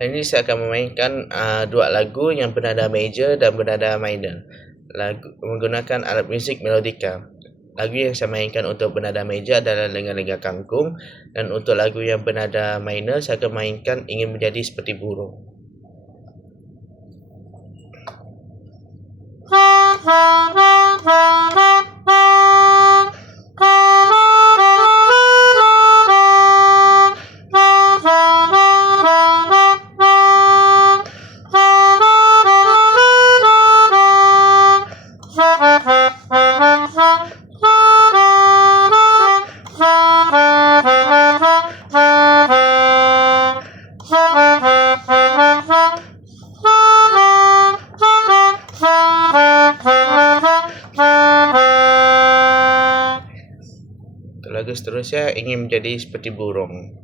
Dan ini saya akan memainkan dua lagu yang bernada major dan bernada minor, menggunakan alat muzik melodika. Lagu yang saya mainkan untuk bernada major adalah Lenga-Lenga Kangkung, dan untuk lagu yang bernada minor saya akan mainkan Ingin Menjadi Seperti Burung. Lagu seterusnya Ingin Menjadi Seperti Burung.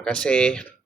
Terima kasih.